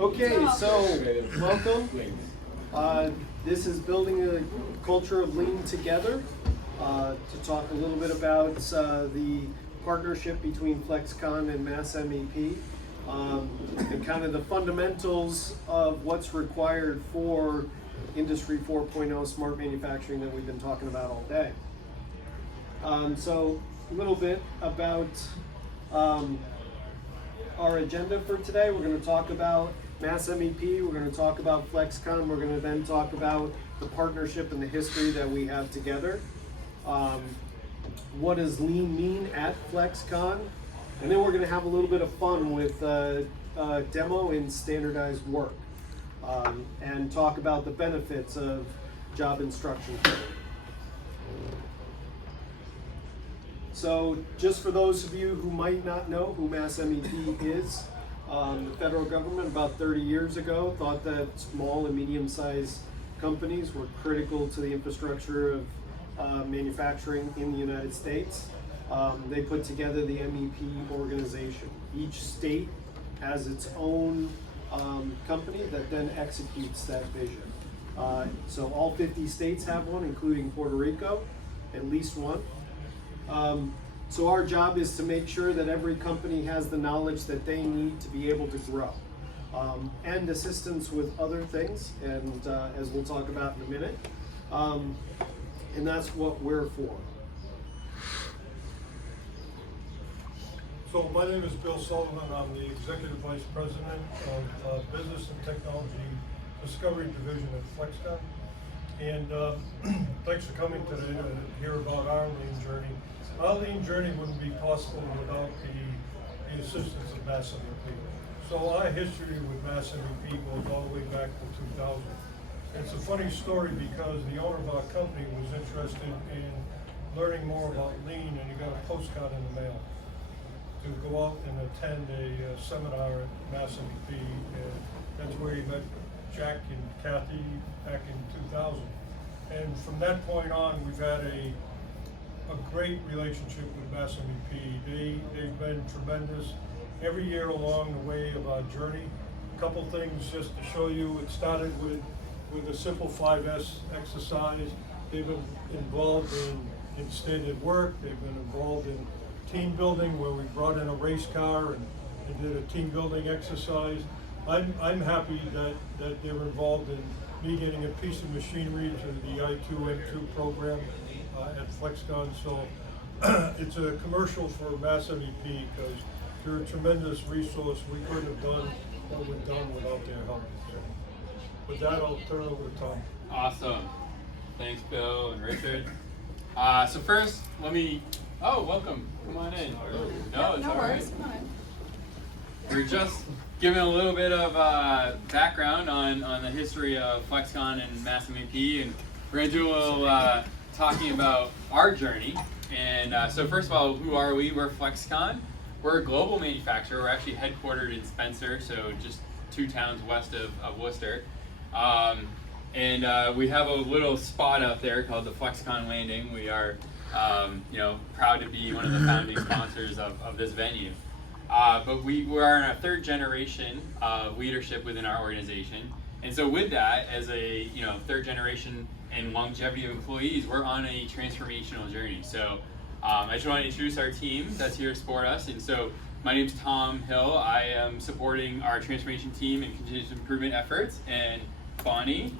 Okay, so welcome. This is building a culture of lean together. To talk a little bit about the partnership between FlexCon and MassMEP, and kind of the fundamentals of what's required for Industry 4.0 smart manufacturing that we've been talking about all day. So a little bit about our agenda for today. We're going to talk about MassMEP, we're going to talk about FlexCon, we're going to then talk about the partnership and the history that we have together. What does lean mean at FlexCon? And then we're going to have a little bit of fun with demo and standardized work, and talk about the benefits of job instruction training. So just for those of you who might not know who MassMEP is, the federal government about 30 years ago thought that small and medium-sized companies were critical to the infrastructure of manufacturing in the United States. They put together the MEP organization. Each state has its own company that then executes that vision. So all 50 states have one, including Puerto Rico, at least one. So our job is to make sure that every company has the knowledge that they need to be able to grow, and assistance with other things, and as we'll talk about in a minute, and that's what we're for. So my name is Bill Sullivan. I'm the Executive Vice President of Business and Technology Discovery Division at FlexCon. And thanks for coming today to hear about our lean journey. Our lean journey wouldn't be possible without the assistance of MassMEP. So our history with MassMEP goes all the way back to 2000. It's a funny story because the owner of our company was interested in learning more about lean, and he got a postcard in the mail to go out and attend a seminar at MassMEP, and that's where he met Jack and Kathy back in 2000. And from that point on, we've had a great relationship with MassMEP. They've been tremendous every year along the way of our journey. A couple things just to show you. It started with a simple 5S exercise. They've been involved in standard work. They've been involved in team building, where we brought in a race car and did a team building exercise. I'm happy that they were involved in me getting a piece of machinery to the I2M2 program at FlexCon. So it's a commercial for MassMEP because they're a tremendous resource. We couldn't have done what we've done without their help. So with that, I'll turn it over to Tom. Awesome. Thanks, Bill and Richard. So first, welcome. Come on in. No, it's all right. Come on. We're just giving a little bit of background on the history of FlexCon and MassMEP, and we're going to do a little talking about our journey. And so first of all, who are we? We're FlexCon. We're a global manufacturer. We're actually headquartered in Spencer, so just 2 towns west of Worcester. And we have a little spot out there called the FlexCon Landing. We are proud to be one of the founding sponsors of this venue. But we are in our 3rd generation of leadership within our organization. And so with that, as a 3rd generation and longevity of employees, we're on a transformational journey. So I just want to introduce our team that's here to support us. And so my name's Tom Hill. I am supporting our transformation team and continuous improvement efforts. And Bonnie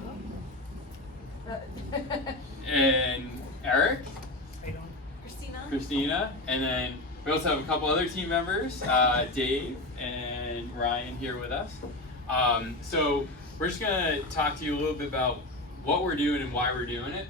and Eric, Christina, and then we also have a couple other team members, Dave and Ryan, here with us. So we're just going to talk to you a little bit about what we're doing and why we're doing it.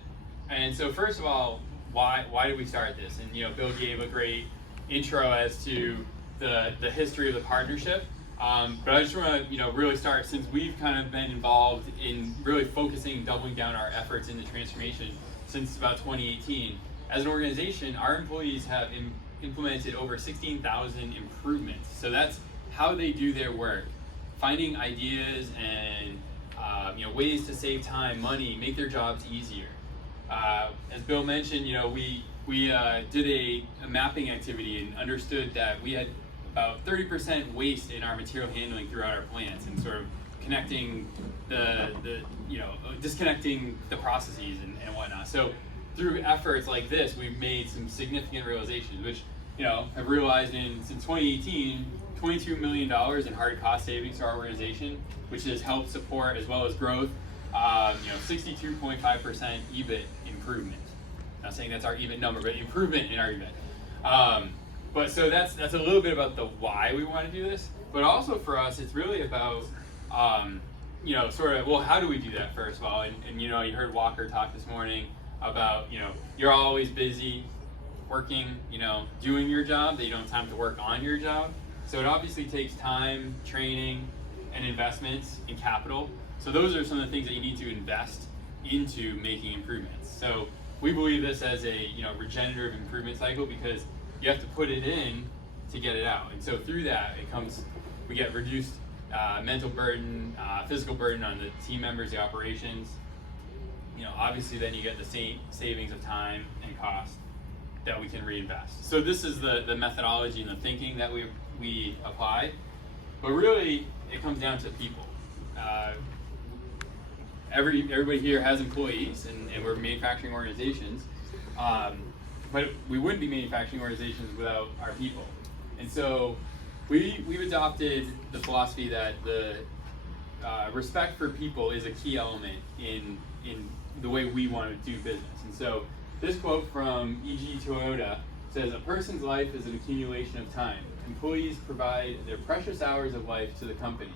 And so first of all, why did we start this? And Bill gave a great intro as to the history of the partnership. But I just want to really start, since we've kind of been involved in really focusing, doubling down our efforts in the transformation since about 2018. As an organization, our employees have implemented over 16,000 improvements. So that's how they do their work, finding ideas and ways to save time, money, make their jobs easier. As Bill mentioned, we did a mapping activity and understood that we had about 30% waste in our material handling throughout our plants, and sort of connecting disconnecting the processes and whatnot. So through efforts like this, we've made some significant realizations, which have realized since 2018, $22 million in hard cost savings to our organization, which has helped support, as well as growth, 62.5% EBIT improvement. Not saying that's our EBIT number, but improvement in our EBIT. But so that's a little bit about the why we want to do this. But also for us, it's really about how do we do that first of all? And you heard Walker talk this morning about you're always busy working, doing your job, that you don't have time to work on your job. So it obviously takes time, training, and investments in capital. So those are some of the things that you need to invest into making improvements. So we believe this as a regenerative improvement cycle, because you have to put it in to get it out. And so through that, we get reduced mental burden, physical burden on the team members, the operations. Obviously then you get the same savings of time and cost that we can reinvest. So this is the methodology and the thinking that we apply. But really, it comes down to people. Everybody here has employees, and we're manufacturing organizations. But we wouldn't be manufacturing organizations without our people. And so we've adopted the philosophy that the respect for people is a key element in the way we want to do business. And so this quote from E.G. Toyota says, "A person's life is an accumulation of time. Employees provide their precious hours of life to the company.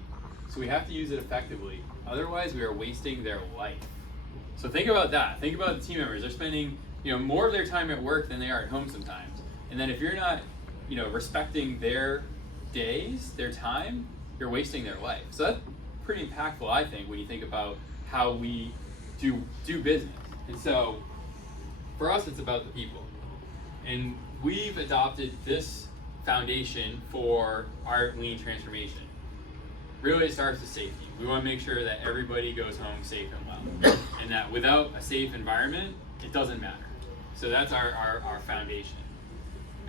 So we have to use it effectively. Otherwise, we are wasting their life." So think about that. Think about the team members. They're spending more of their time at work than they are at home sometimes. And then if you're not respecting their days, their time, you're wasting their life. So that's pretty impactful, I think, when you think about how we do business. And so for us, it's about the people. And we've adopted this foundation for our lean transformation. Really, it starts with safety. We want to make sure that everybody goes home safe and well, and that without a safe environment, it doesn't matter. So that's our foundation.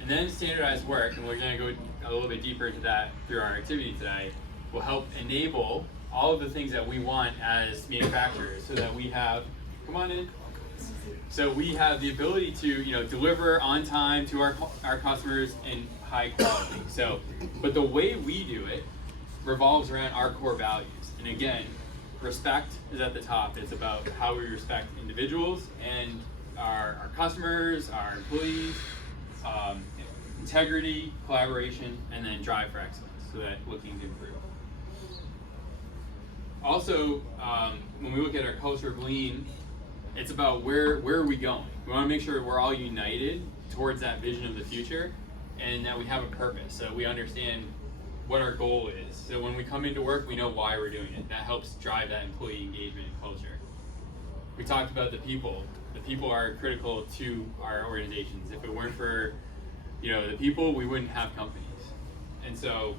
And then standardized work, and we're going to go a little bit deeper into that through our activity today, will help enable all of the things that we want as manufacturers, so that we have, come on in. So we have the ability to deliver on time to our customers in high quality. So, but the way we do it revolves around our core values. And again, respect is at the top. It's about how we respect individuals and our customers, our employees, integrity, collaboration, and then drive for excellence, so that looking to improve. Also, when we look at our culture of lean, it's about where are we going. We want to make sure we're all united towards that vision of the future, and that we have a purpose, so we understand what our goal is. So when we come into work, we know why we're doing it. That helps drive that employee engagement and culture. We talked about the people. The people are critical to our organizations. If it weren't for the people, we wouldn't have companies. And so,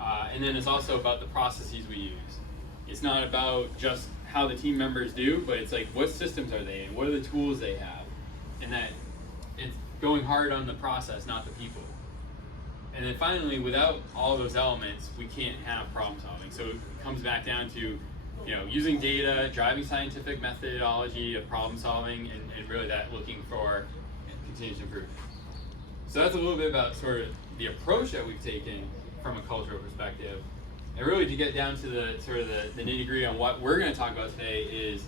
and then it's also about the processes we use. It's not about just how the team members do, but it's like, what systems are they in? What are the tools they have? And that it's going hard on the process, not the people. And then finally, without all those elements, we can't have problem solving. So it comes back down to using data, driving scientific methodology of problem solving, and really that looking for continuous improvement. So that's a little bit about sort of the approach that we've taken from a cultural perspective. And really, to get down to the nitty-gritty on what we're going to talk about today, is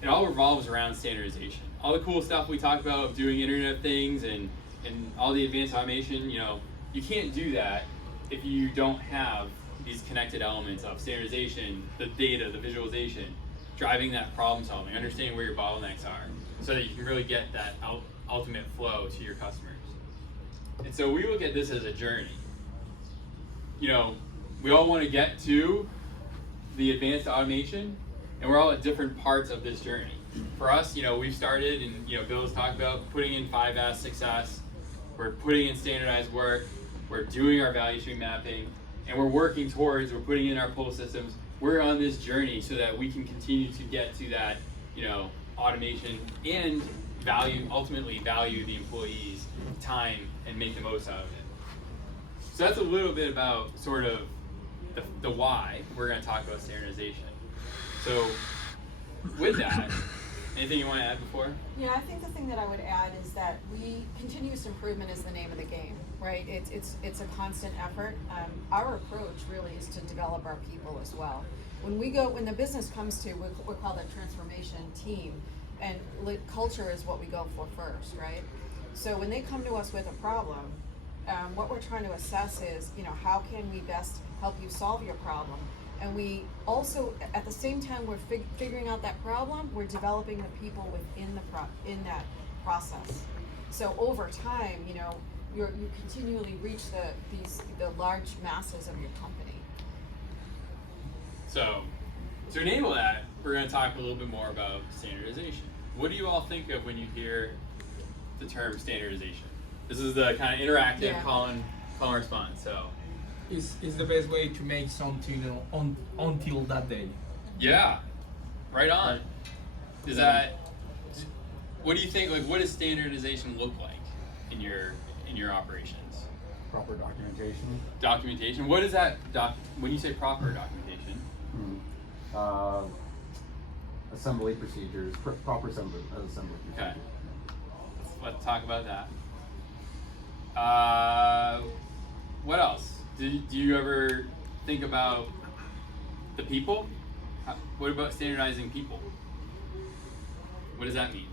it all revolves around standardization. All the cool stuff we talk about, doing Internet of Things and all the advanced automation, you can't do that if you don't have these connected elements of standardization, the data, the visualization, driving that problem solving, understanding where your bottlenecks are, so that you can really get that ultimate flow to your customers. And so we look at this as a journey. We all want to get to the advanced automation, and we're all at different parts of this journey. For us, we've started, and Bill's talked about putting in 5S, 6S, we're putting in standardized work, we're doing our value stream mapping, and we're putting in our pull systems. We're on this journey so that we can continue to get to that, automation and ultimately value the employees' time and make the most out of it. So that's a little bit about sort of the why. We're going to talk about standardization. So with that, anything you want to add before? Yeah, I think the thing that I would add is that continuous improvement is the name of the game, right? It's a constant effort. Our approach really is to develop our people as well. When the business comes to, we call that transformation team, and culture is what we go for first, right? So when they come to us with a problem, what we're trying to assess is, how can we best help you solve your problem? And we also, at the same time we're figuring out that problem, we're developing the people within in that process. So over time, you continually reach the large masses of your company. So to enable that, we're going to talk a little bit more about standardization. What do you all think of when you hear the term standardization? This is the kind of interactive call and response. So Is the best way to make something until that day. yeah, right on. Is that? What do you think? Like, what does standardization look like in your operations? Proper documentation. Documentation. What is that? When you say proper documentation? Assembly procedures. Proper assembly. Okay. Let's talk about that. What else? Do you ever think about the people? What about standardizing people? What does that mean?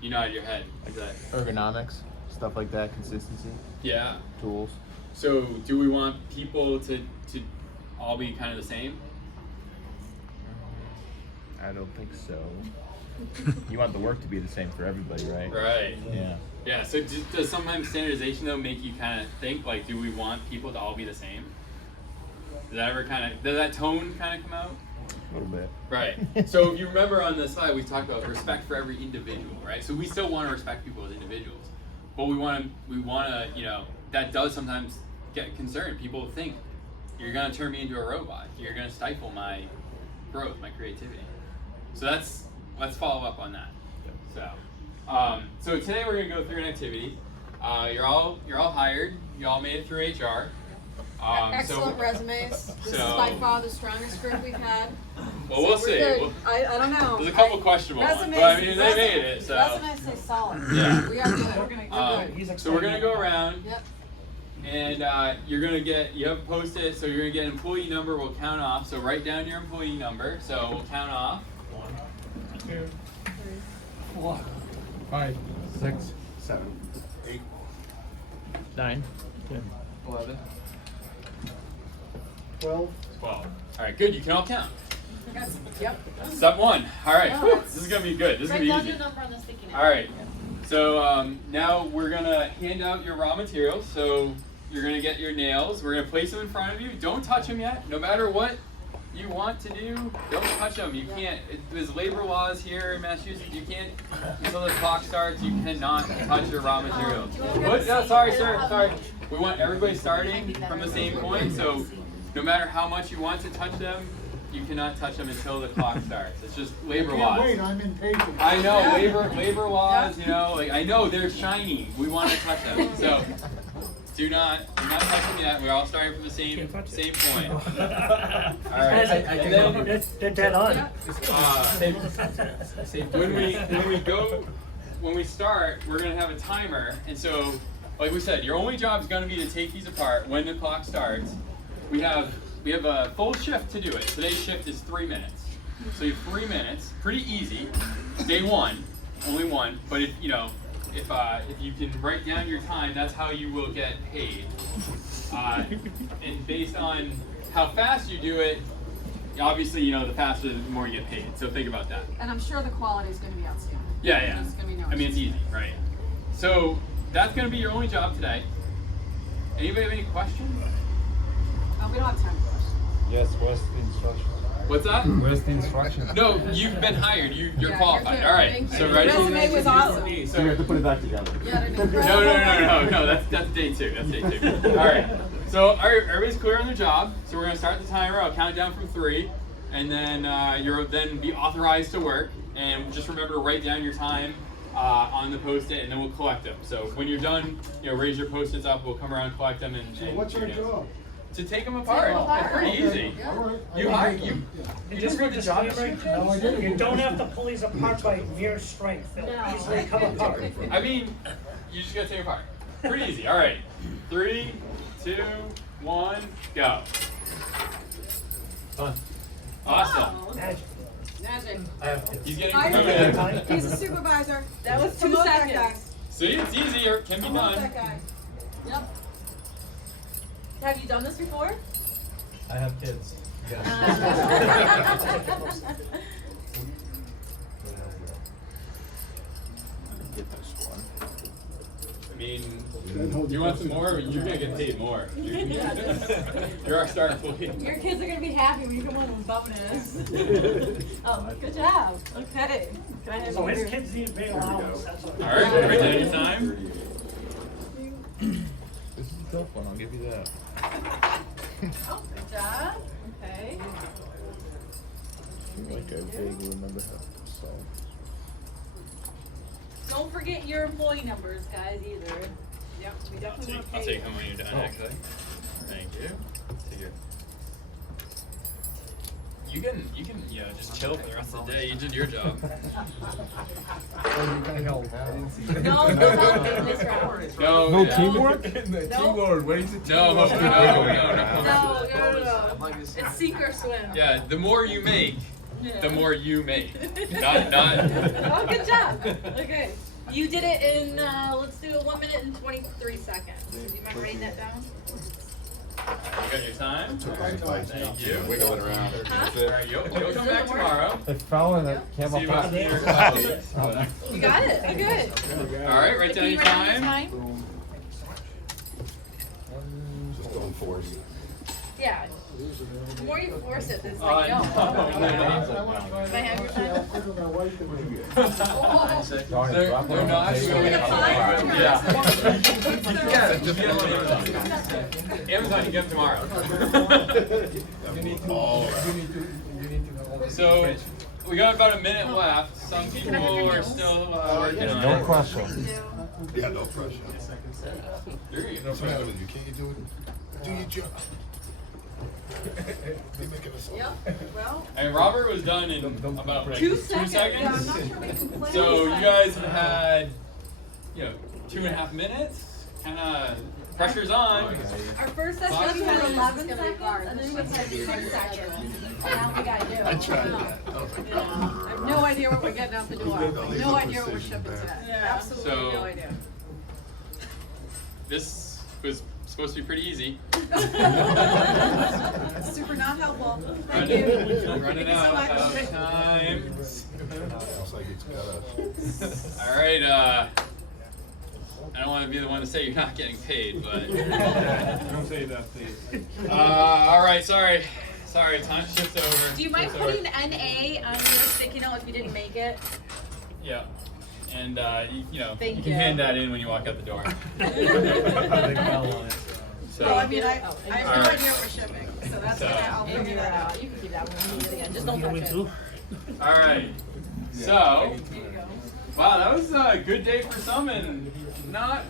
You nod your head. Like that. Ergonomics, stuff like that, consistency, Yeah. tools. So do we want people to all be kind of the same? I don't think so. You want the work to be the same for everybody, right? Right. Yeah. Yeah, so does sometimes standardization though make you kind of think, like, do we want people to all be the same? Does that tone kind of come out? A little bit. Right. So if you remember on the slide, we talked about respect for every individual, right? So we still want to respect people as individuals, but we want to, that does sometimes get concerned. People think, you're going to turn me into a robot. You're going to stifle my growth, my creativity. So let's follow up on that. So today we're going to go through an activity. You're all hired. You all made it through HR. Excellent resumes. This is by far the strongest group we've had. Well, we'll see. Good. I don't know. There's a couple questionable ones, but I mean, they made it. So Resumes say solid. Yeah. We are good. We're good. So we're gonna go around, Yep. and you have Post-it, so you're gonna get an employee number. We'll count off. So write down your employee number. So we'll count off. 1, 2, 3, 4, 5, 6, 7, 8, 9, 10. 11, 12. 12. All right, good. You can all count. Yep. Step 1. All right. No, Whew, that's- this is gonna be good. This is Write gonna down be your easy. number on the sticky note. All right. So now we're gonna hand out your raw materials. So you're gonna get your nails. We're gonna place them in front of you. Don't touch them yet. No matter what you want to do, don't touch them. You can't. There's labor laws here in Massachusetts. You can't until the clock starts. You cannot touch your raw materials. do you wanna What? grab No, the sorry, seat? sir. Sorry. We want everybody starting from the same point. So no matter how much you want to touch them, you cannot touch them until the clock starts. It's just labor laws. Wait, I'm impatient. I know, labor laws, I know they're shiny. We want to touch them. So do not touch them yet. We're all starting from the same point. All right. And then They're dead on. when we start, we're gonna have a timer, and so like we said, your only job is gonna be to take these apart when the clock starts. We have a full shift to do it. Today's shift is 3 minutes. So you have 3 minutes, pretty easy. Day 1, only 1. But if you can write down your time, that's how you will get paid. And based on how fast you do it, obviously the faster the more you get paid. So think about that. And I'm sure the quality is going to be outstanding. Yeah. There's gonna be no I mean, it's issues. easy, right? So that's gonna be your only job today. Anybody have any questions? Oh, we don't have time for questions. Yes, where's the instruction? What's that? Where's the instruction? No, you've been hired. You're Yeah, qualified. you're All right. good. So Thank ready? you. Resume was awesome. So you have to put it back together. Yeah, No. That's day 2. That's day 2. All right. So everybody's clear on their job. So we're gonna start the timer. I'll count down from 3, and then you'll then be authorized to work. And just remember to write down your time on the Post-it, and then we'll collect them. So when you're done, raise your Post-its up. We'll come around, collect them, and What's our job? to take them apart. It's pretty easy. You just read the job description? No, I didn't. You don't have to pull these apart by mere strength. They'll easily come apart. I mean, you just gotta take it apart. Pretty easy. All right. 3, 2, 1, go. Fun. Awesome. Magic. Magic. He's getting Hire promoted. him. He's a supervisor. That was 2 Promote that seconds. guy. See, it's easier. Can be Promote done. that guy. Yep. Have you done this before? I have kids. I mean, you want some more? You're gonna get paid more. You're our star employee. Your kids are gonna be happy when you come home with bonus. Oh, good job. Okay. Can I have So his your- kids need to pay allowance, that's what. All right, right down your time. This is a tough one, I'll give you that. Oh, good job. Okay. Like I vaguely remember how to solve. Don't forget your employee numbers, guys, either. Yep, we definitely want to I'll pay. take them when you're done, actually. Thank you. Take your. You can, just chill for the rest of the day. You did your job. Oh, you can help. No, no helping this round. Go. No yeah. teamwork? No. Teamwork, where is the No, teamwork? No. It's sink or swim. Yeah, the more you make, Yeah. the more you make. Not. Oh, good job. Okay. You did it in, let's do 1 minute and 23 seconds. Do you mind writing that down? You got your time? Thank you. Wiggle it around. Huh? All right, you'll come back tomorrow. It fell and it came See up. about your colleagues. You got it? Oh, good. All right, write Can down you your write down time. Just don't force it. Yeah. The more you force it, it's No. like, no. No. Can I have your time? They're not really. Yeah. Amazon, you get them tomorrow. You need to know all this. So, we got about a minute left. Some people are still working on No it. question. Yeah, no pressure. Three. Sometimes you can't do it. Do your job. They making us all. Yep. Well, And Robert was done in about like 2 2 seconds. Yeah, I'm not sure we can play So this you guys have had, 2.5 minutes. Kind of pressure's on. Our first session Five we had seconds. 11 seconds, and then we had 6 seconds. Now we gotta do it. I tried that. I was like, I have no idea what we're getting out the door. No idea what we're shipping today. Yeah. Absolutely So- no idea. This was supposed to be pretty easy. Super not helpful. Thank Running, you. running Thank you so out much. of time. I was like, it's gotta. All right, I don't want to be the one to say you're not getting paid, but. Don't say that, please. All right, sorry, time shift over. Do you mind Shift over. putting NA on your sticky note if you didn't make it? Yeah, and you Thank can you. hand that in when you walk out the door. So. Well, I mean, I have All no right. idea what we're shipping, so that's So- gonna, I'll figure that out. You can keep that one when you need it again. Just don't touch it. All right. So, Here you go. wow, that was a good day for some and not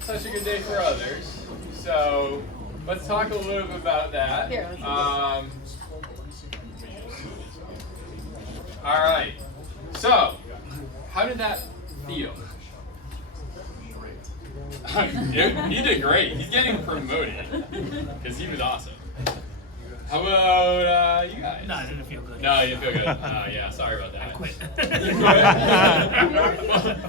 such a good day for others. So, let's talk a little bit about that. Here, let's do this. All right. So, how did that feel? He did great. He's getting promoted because he was awesome. How about you guys? No, I didn't feel good. No, you feel good. Yeah, sorry about that. I quit.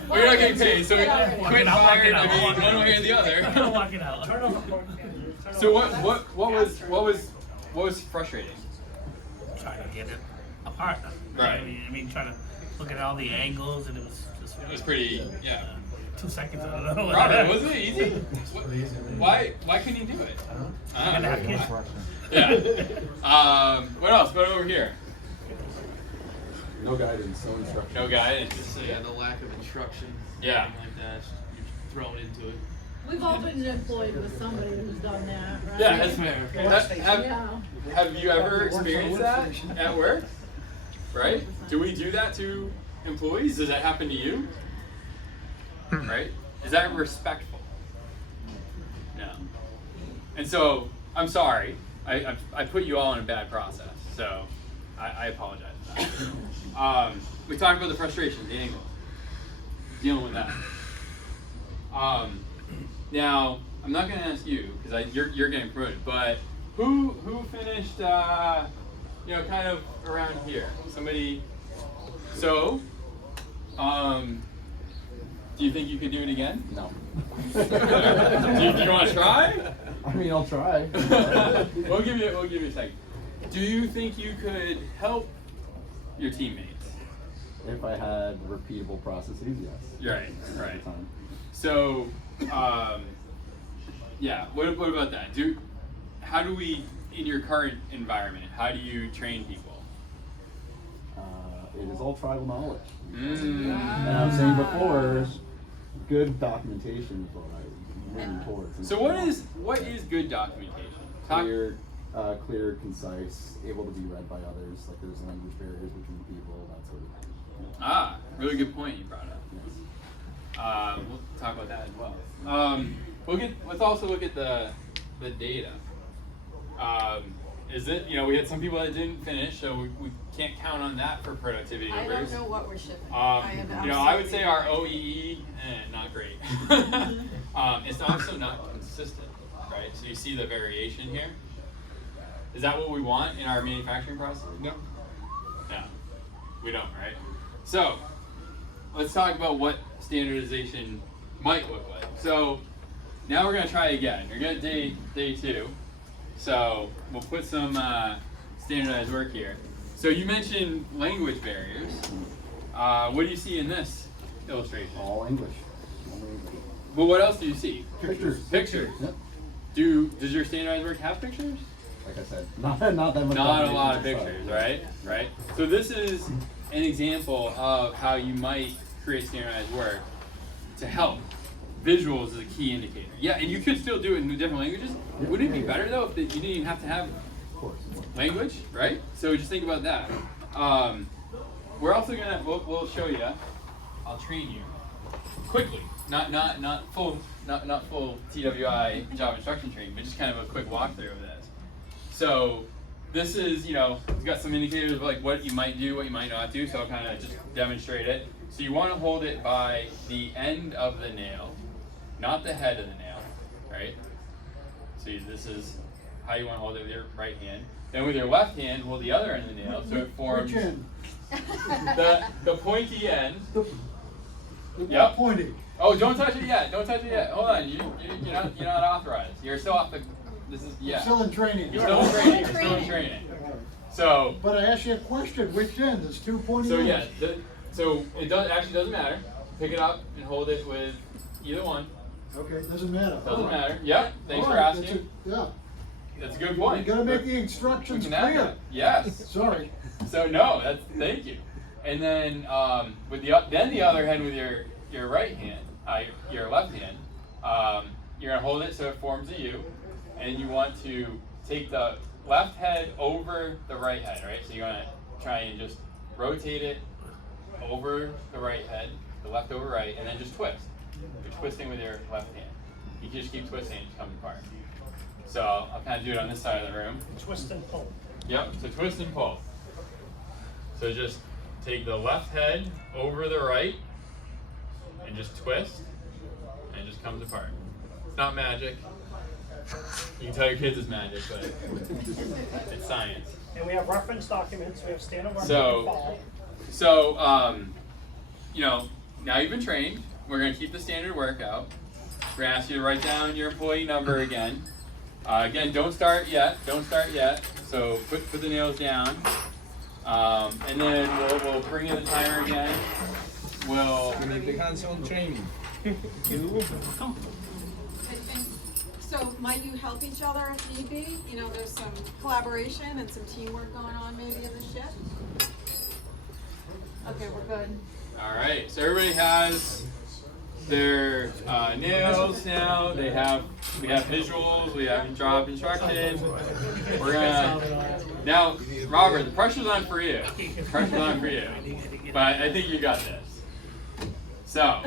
Well, you're not getting paid, so Quit already. quit, I'll walk fired. it out, I I'll mean, walk it one out. way or the other. I'm gonna walk it out. Turn off the So what was frustrating? Trying to get it apart. Right. I mean, trying to look at all the angles, and it was just. It was pretty, yeah. 2 seconds. I don't know. Robert, wasn't it easy? Why couldn't you do it? I gotta have kids. Yeah. What else? What over here? No guidance, no instruction. No guidance. So yeah, the lack of instruction, Yeah. something like that, you're thrown into it. We've all been employed with somebody who's done that, right? Yeah, that's fair. Yeah. Have you ever experienced that at work? Right? Do we do that to employees? Does that happen to you? right? Is that respectful? No. And so, I'm sorry, I put you all in a bad process, so I apologize for that. We talked about the frustration, the angles, dealing with that. Now, I'm not going to ask you, because you're getting promoted, but who finished, kind of around here? Somebody, so, do you think you could do it again? No. do you want to try? I mean, I'll try. We'll give you a second. Do you think you could help your teammates? If I had repeatable processes, yes. Right. At the time. So, yeah. What about that? How do we, in your current environment, how do you train people? It is all tribal knowledge. Mm. And I'm saying before, good documentation is what I'm moving towards. So what is good documentation? Clear, concise, able to be read by others. Like there's language barriers between people, that sort of thing. Ah, really good point you brought up. Yes. We'll talk about that as well. Let's also look at the data. Is it, we had some people that didn't finish, so we can't count on that for productivity I numbers. don't know what we're shipping. I would say our OEE, not great. It's also not consistent, right? So you see the variation here. Is that what we want in our manufacturing process? No, we don't, right? So let's talk about what standardization might look like. So now we're gonna try again. You're gonna day 2. So we'll put some standardized work here. So you mentioned language barriers. What do you see in this illustration? All English. Only English. Well, what else do you see? Pictures. Pictures. Yep. Does your standardized work have pictures? Like I said, not that much. Not a lot of pictures, right? Right. So this is an example of how you might create standardized work to help. Visuals is a key indicator. Yeah, and you could still do it in different languages. Wouldn't it be better though if you didn't even have to have language, right? So just think about that. We're also we'll show you. I'll train you quickly, not full TWI Java instruction training, but just kind of a quick walkthrough of this. So this is, it's got some indicators of like what you might do, what you might not do. So I'll kind of just demonstrate it. So you want to hold it by the end of the nail, not the head of the nail, right? So this is how you want to hold it with your right hand. Then with your left hand, hold the other end of the nail, so it forms the pointy end. Yep. Pointy. Oh, don't touch it yet. Don't touch it yet. Hold on. You're not authorized. You're still off the. Still in training. You're still in training. You're still in training. So. But I asked you a question. Which end? There's 2 pointy So ends. yeah. So it doesn't matter. Pick it up and hold it with either one. Okay, doesn't matter. Doesn't All right. matter. Yep. Thanks All for right, asking. That's a good point. You gotta make the instructions We can add clear. that. Yes. Sorry. So no, thank you. And then with the other hand with your right hand, your left hand, you're gonna hold it so it forms a U, and you want to take the left head over the right head, right? So you're gonna try and just rotate it over the right head, the left over right, and then just twist. You're twisting with your left hand. You can just keep twisting and it comes apart. So I'll kind of do it on this side of the room. Twist and pull. Yep, so twist and pull. So just take the left head over the right and just twist and it just comes apart. It's not magic. You can tell your kids it's magic, but it's science. And we have reference documents, we have standard reference So now you've been trained. We're gonna keep the standard workout. We're gonna ask you to write down your employee number again. Again, don't start yet. So put the nails down, and then we'll bring in the timer again. We'll make the hands-on training. So might you help each other if need be? There's some collaboration and some teamwork going on maybe in the shift. Okay, we're good. All right. So everybody has their nails now. We have visuals. We have job instructions. We're gonna now, Robert. The pressure's on for you. But I think you got this. So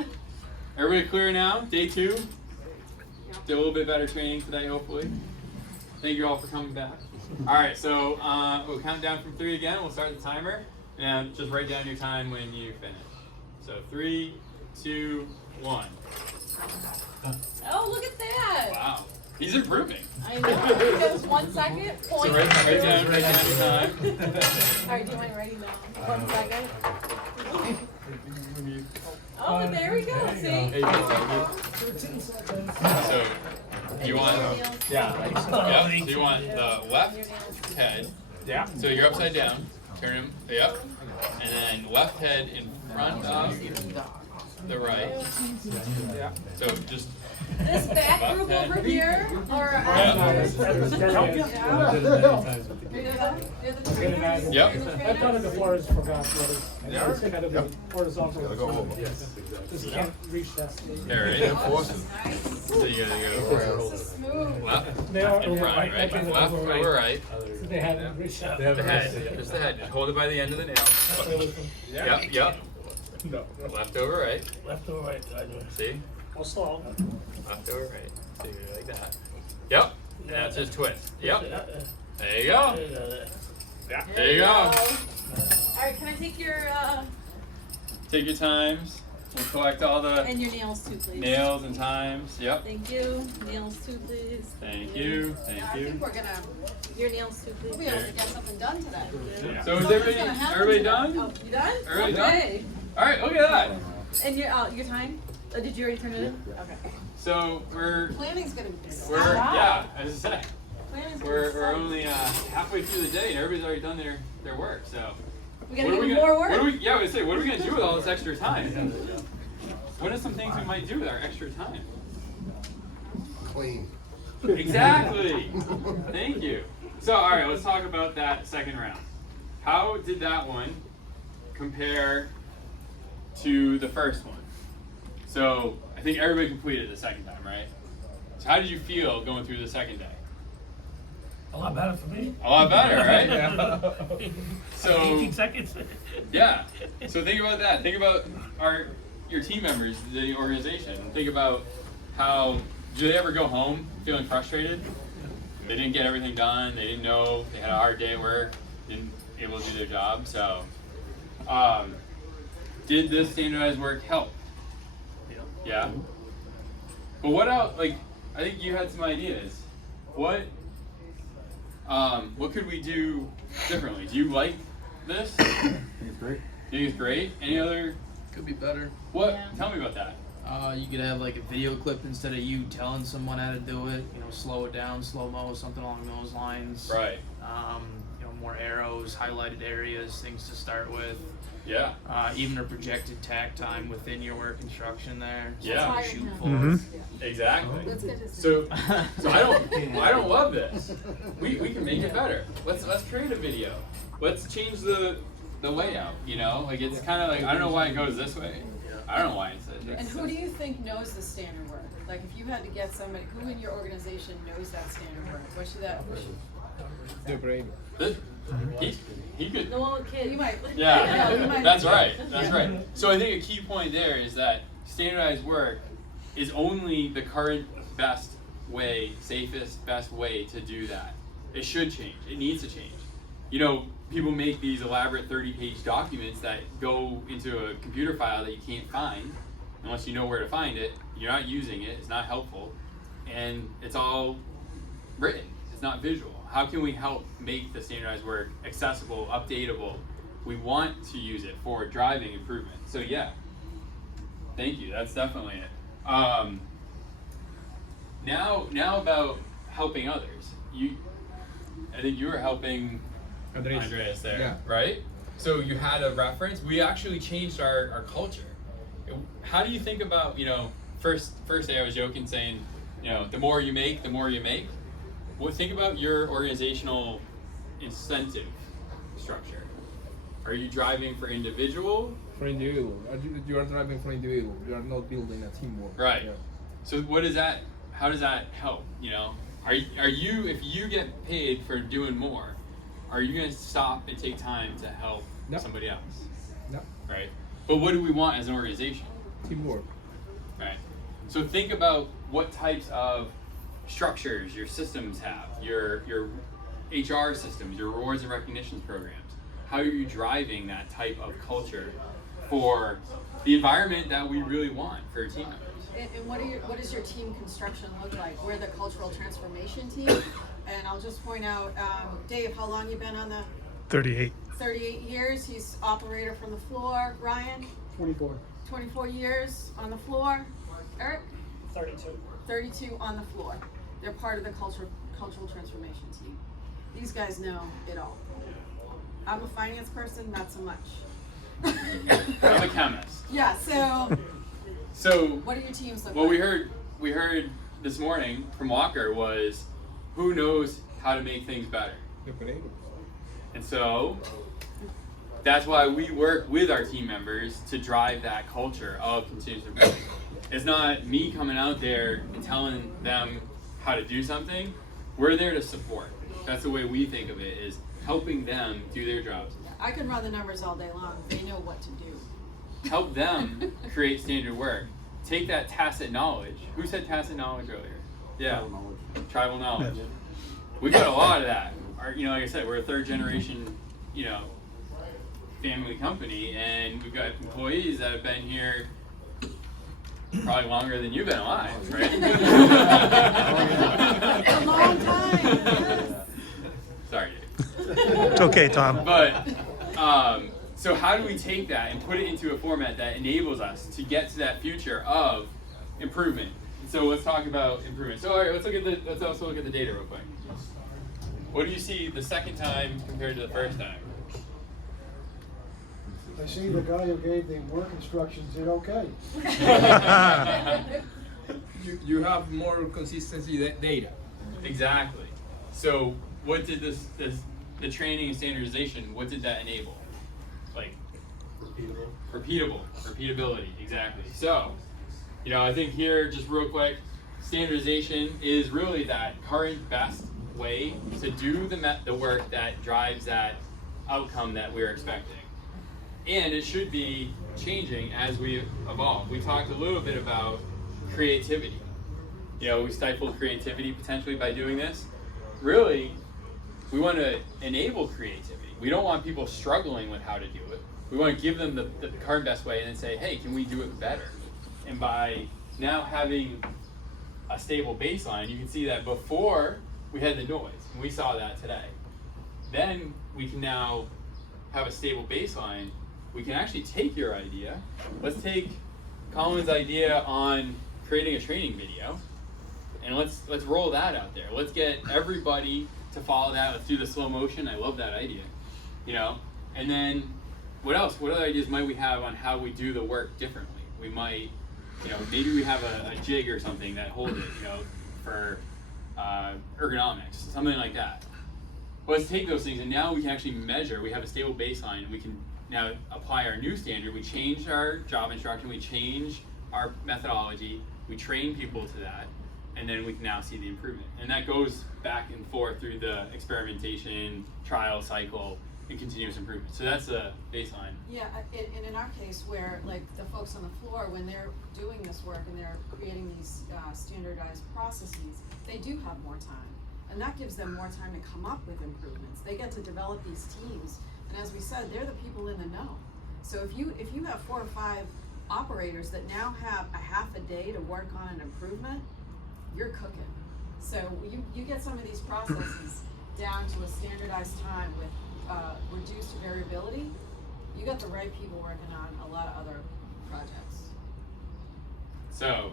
Everybody clear now? Day 2? Did a little bit better training today, hopefully. Thank you all for coming back. All right, so we'll count down from 3 again. We'll start the timer, and just write down your time when you finish. So 3, 2, 1. Oh, look at that! Wow, he's improving. I know. That was 1 second. So Point. write down your time. Alright, do you mind writing down? 1 second. Oh, there we go. See? So you want, Yeah. so you want the left head. Yeah. So you're upside down. Turn him. Yep. And then left head in front of the right. Yeah. So just This back group over here, or Yep. I've done it before, I just forgot what it is. It's kind of a horizontal. Just can't reach that stage. All right. So you gotta go left They are in over front, right. right? Actually, Left over over right. They haven't reached that. The head. Just the head. Just hold it by the end of the nail. Yep. Yep. No. Left over right. Left or right, I do. See? Well, slow. Left over right. So you go like that. Yep. And that's just twist. Yep. There you go. Yeah. There you go. Alright, can I take your Take your times. We'll collect all the and your nails too, please? nails and times. Yep. Thank you. Nails too, please. Thank you. Thank I think you. we're gonna, Your nails too, we'll be please. able to get something done today. So is Something's gonna happen everybody today. done? Oh, you done? Everybody done? Okay. All right. Look at that. And your time? Did you already turn it in? Okay. So Planning's gonna be. yeah. As I said, Planning's gonna we're suck. only halfway through the day and everybody's already done their work. So We gotta give them more work. What are we say? What are we gonna do with all this extra time? What are some things we might do with our extra time? Clean. Exactly. Thank you. So, all right, let's talk about that second round. How did that one compare to the first one? So, I think everybody completed the second time, right? So, how did you feel going through the second day? A lot better for me. A lot better, right? So, 18 seconds. yeah. So think about that. Think about your team members, the organization. Think about how, do they ever go home feeling frustrated? They didn't get everything done. They didn't know. They had a hard day at work. Didn't able to do their job. So, did this standardized work help? Yeah. But what else? Like, I think you had some ideas. What could we do differently? Do you like this? I think it's great. You think it's great? Any other? Could be better. What? Yeah. Tell me about that. You could have like a video clip instead of you telling someone how to do it. You know, slow it down, slow mo, something along those lines. Right. You know, more arrows, highlighted areas, things to start with. Yeah. Even a projected tack time within your work instruction there. Yeah. something to shoot for. Mm-hmm. Exactly. Let's get this. So I don't love this. We can make it better. Let's create a video. Let's change the layout. You know, like it's kind of like I don't know why it goes this way. I don't know why it's this. And who do you think knows the standard work? Like if you had to get somebody, who in your organization knows that standard work? What should that? The brain. He could. The one with kids. You might. Yeah, you might. that's right. That's right. So I think a key point there is that standardized work is only the current best way, safest, best way to do that. It should change. It needs to change. You know, people make these elaborate 30-page documents that go into a computer file that you can't find unless you know where to find it. You're not using it. It's not helpful, and it's all written. It's not visual. How can we help make the standardized work accessible, updatable? We want to use it for driving improvement. So yeah, thank you. That's definitely it. Now about helping others. I think you were helping Andreas there, Yeah. right? So you had a reference. We actually changed our culture. How do you think about, you know, first day I was joking saying, you know, the more you make, the more you make. Well, think about your organizational incentive structure. Are you driving for individual? For individual. You are driving for individual. You are not building a teamwork. Right. Yeah. So what does that? How does that help? You know, are you if you get paid for doing more, are you going to stop and take time to help No. somebody else? No. Right. But what do we want as an organization? Teamwork. Right. So think about what types of structures your systems have, your HR systems, your rewards and recognitions programs. How are you driving that type of culture for the environment that we really want for our team members? And what does your team construction look like? We're the cultural transformation team, and I'll just point out, Dave, how long you been on the? 38. 38 years. He's operator from the floor. Ryan? 24. 24 years on the floor. Eric? 32. 32 on the floor. They're part of the cultural transformation team. These guys know it all. I'm a finance person, not so much. I'm a chemist. Yeah, So what do your teams look what like? we heard this morning from Walker was, who knows how to make things better? And so that's why we work with our team members to drive that culture of continuous improvement. It's not me coming out there and telling them how to do something. We're there to support. That's the way we think of it, is helping them do their jobs. I can run the numbers all day long. They know what to do. Help them create standard work. Take that tacit knowledge. Who said tacit knowledge earlier? Yeah, tribal knowledge. We got a lot of that. Like I said, we're a third generation, family company, and we've got employees that have been here probably longer than you've been alive, right? A long time. Yes. Sorry, Dave. It's okay, Tom. But so how do we take that and put it into a format that enables us to get to that future of improvement? So let's talk about improvement. So all right, let's also look at the data real quick. What do you see the second time compared to the first time? I see the guy who gave the work instructions did okay. You have more consistency data. Exactly. So what did the training and standardization, what did that enable? Like repeatability, exactly. So, I think here, just real quick, standardization is really that current best way to do the work that drives that outcome that we're expecting. And it should be changing as we evolve. We talked a little bit about creativity. We stifle creativity potentially by doing this. Really, we want to enable creativity. We don't want people struggling with how to do it. We want to give them the current best way and then say, hey, can we do it better? And by now having a stable baseline, you can see that before we had the noise, and we saw that today. Then we can now have a stable baseline. We can actually take your idea. Let's take Colin's idea on creating a training video, and let's roll that out there. Let's get everybody to follow that. Let's do the slow motion. I love that idea. And then what else? What other ideas might we have on how we do the work differently? We might, maybe we have a jig or something that holds it, for ergonomics, something like that. Let's take those things, and now we can actually measure. We have a stable baseline, and we can now apply our new standard. We change our job instruction, we change our methodology, we train people to that, and then we can now see the improvement. And that goes back and forth through the experimentation, trial cycle, and continuous improvement. So that's the baseline. Yeah, and in our case, where like the folks on the floor, when they're doing this work and they're creating these standardized processes, they do have more time. And that gives them more time to come up with improvements. They get to develop these teams. And as we said, they're the people in the know. So if you have 4 or 5 operators that now have a half a day to work on an improvement, you're cooking. So you get some of these processes down to a standardized time with reduced variability, you got the right people working on a lot of other projects. So,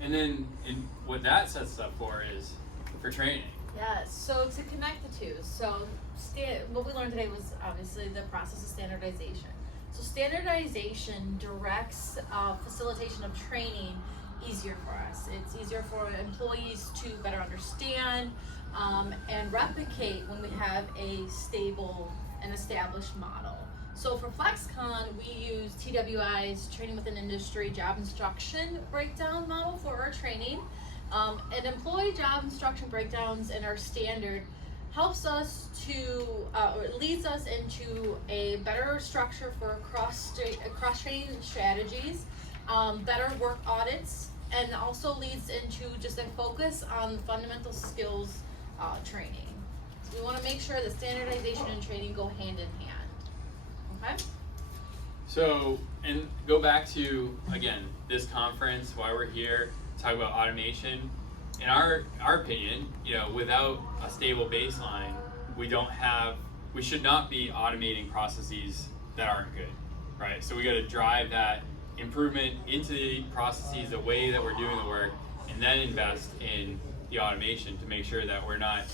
and then what that sets us up for is for training. Yes, so to connect the two, so what we learned today was obviously the process of standardization. So standardization directs facilitation of training easier for us. It's easier for employees to better understand and replicate when we have a stable and established model. So for FlexCon, we use TWI's Training Within Industry Job Instruction Breakdown model for our training. And employee job instruction breakdowns in our standard helps us to, or leads us into a better structure for cross-training strategies better work audits, and also leads into just a focus on fundamental skills training. So we want to make sure that standardization and training go hand in hand. Okay? So, and go back to, again, this conference, why we're here, talk about automation. In our opinion, without a stable baseline, we should not be automating processes that aren't good, right? So we got to drive that improvement into the processes, the way that we're doing the work, and then invest in the automation to make sure that we're not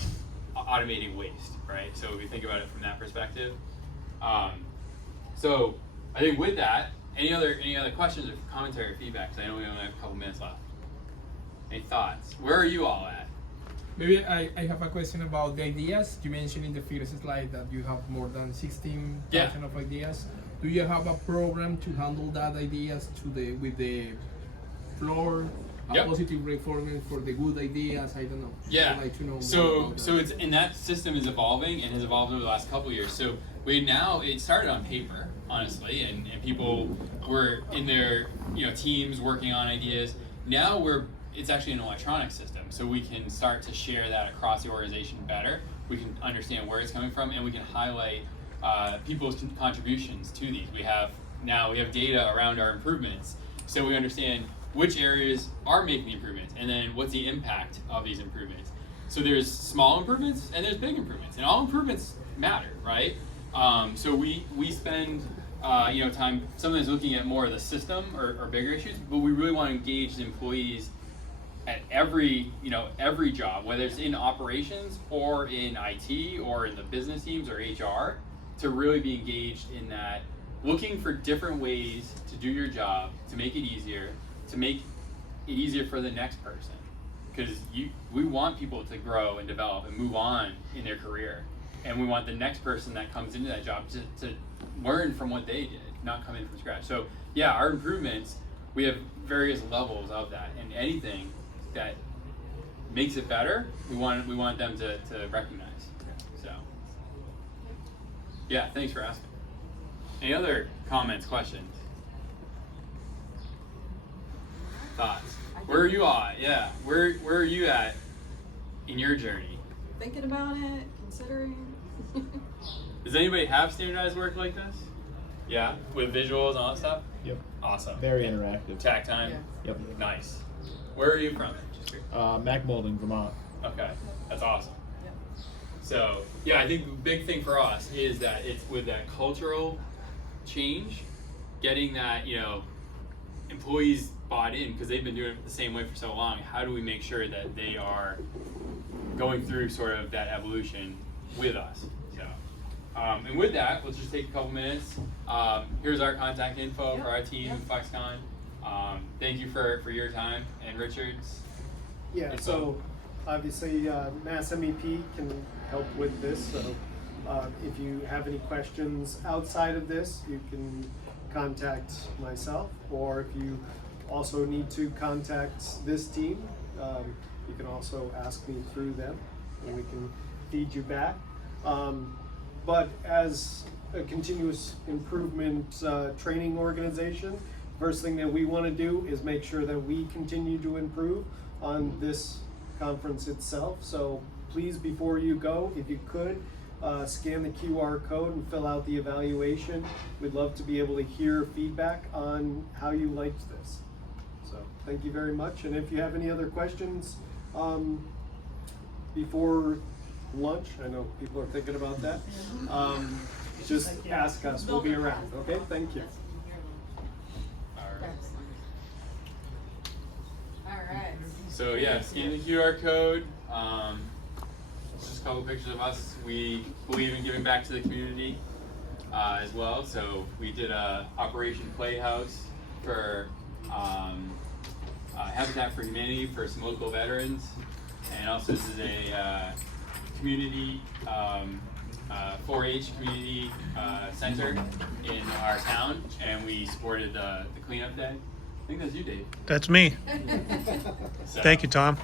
automating waste, right? So if we think about it from that perspective. So I think with that, any other questions or commentary or feedback? Because I know we only have a couple minutes left. Any thoughts? Where are you all at? Maybe I have a question about the ideas. You mentioned in the first slide that you have more than 16,000 of ideas. Do you have a program to handle that ideas with the floor? A positive reforming for the good ideas? I don't know. Yeah. I'd like to know more So about that. it's and that system is evolving and has evolved over the last couple of years. So it started on paper, honestly, and people were in their teams working on ideas. Now it's actually an electronic system, so we can start to share that across the organization better. We can understand where it's coming from, and we can highlight people's contributions to these. We have data around our improvements, so we understand which areas are making the improvements, and then what's the impact of these improvements. So there's small improvements and there's big improvements, and all improvements matter, right? So we spend time sometimes looking at more of the system or bigger issues, but we really want to engage the employees at every job, whether it's in operations or in IT or in the business teams or HR, to really be engaged in that, looking for different ways to do your job, to make it easier for the next person. Because we want people to grow and develop and move on in their career. And we want the next person that comes into that job to learn from what they did, not come in from scratch. So yeah, our improvements, we have various levels of that, and anything that makes it better, we want them to recognize. So yeah, thanks for asking. Any other comments, questions, thoughts? Where are you all at? Yeah, where are you at in your journey? Thinking about it, considering. Does anybody have standardized work like this? Yeah, with visuals and all that stuff? Yep. Awesome. Very interactive. Tack time? Yep. Nice. Where are you from? Mac Molding, Vermont. Okay, that's awesome. Yep. So, yeah, I think the big thing for us is that it's with that cultural change, getting that, employees bought in because they've been doing it the same way for so long. How do we make sure that they are going through sort of that evolution with us? So, and with that, let's just take a couple minutes. Here's our contact info for our team, FlexCon. Thank you for your time. And Richard's? Yeah, so obviously MassMEP can help with this. So if you have any questions outside of this, you can contact myself, or if you also need to contact this team, you can also ask me through them, and we can feed you back. But as a continuous improvement training organization, first thing that we want to do is make sure that we continue to improve on this conference itself. So please, before you go, if you could, scan the QR code and fill out the evaluation. We'd love to be able to hear feedback on how you liked this. So thank you very much. And if you have any other questions before lunch, I know people are thinking about that, just ask us. We'll be around. Okay, thank you. Alright. So yeah, scan the QR code. Just a couple pictures of us. We believe in giving back to the community as well. So we did a Operation Playhouse for Habitat for Humanity for some local veterans, and also this is a community 4-H community center in our town, and we supported the cleanup day. I think that's you, Dave. That's me. So, Thank you, Tom.